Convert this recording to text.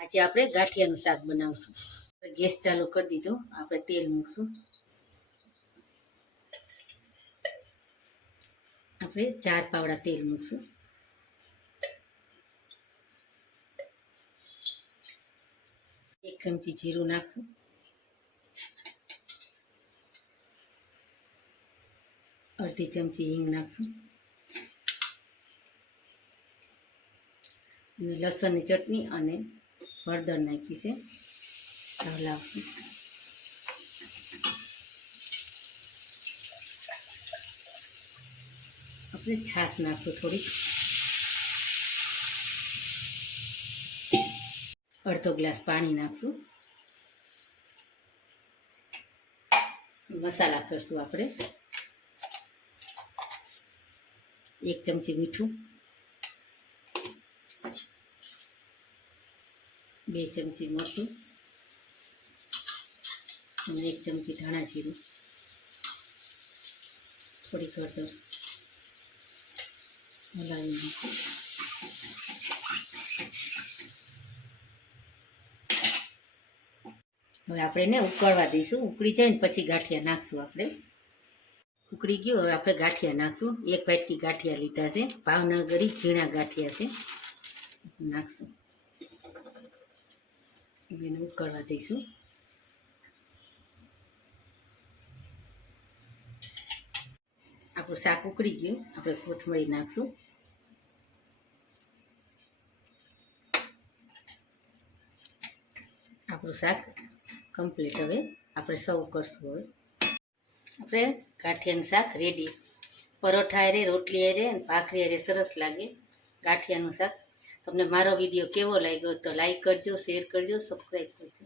આજે આપણે ગાંઠિયાનું શાક બનાવશું. ગેસ ચાલુ કરી દીધો. આપણે તેલ મૂકશું. આપણે 4 પાવડા તેલ મૂકશું. એક ચમચી જીરું નાખશું. અડધી ચમચી હિંગ નાખશું. અને લસણની ચટણી અને હળદર નાખી છે. હલાવશું. આપણે છાશ નાખશું થોડીક. અડધો ગ્લાસ પાણી નાખશું. મસાલા કરશું આપણે. 1 ચમચી મીઠું, 2 ચમચી મરચું અને 1 ચમચી ધાણા જીરું, થોડીક હળદર હલાવી નાખું. હવે આપણે એને ઉકળવા દઈશું. ઉકળી જાય ને પછી ગાંઠિયા નાખશું. આપણે ઉકળી ગયું. હવે આપણે ગાંઠિયા નાખશું. 1 વાટકી ગાંઠિયા લીધા છે. ભાવનગરી ઝીણા ગાંઠિયા છે. નાખશું. એને ઉકળવા દઈશું. આપણું શાક ઉકળી ગયું. આપણે કોથમરી નાખશું. આપણું શાક કમ્પ્લીટ. હવે આપણે સર્વ કરશું. હવે આપણે ગાંઠિયાનું શાક રેડી. પરોઠા હારે, રોટલી હારે અને ભાખરી હારે સરસ લાગે ગાંઠિયાનું શાક. તમને મારો વિડીયો કેવો લાગ્યો તો લાઈક કરજો, શેર કરજો, સબસ્ક્રાઈબ કરજો.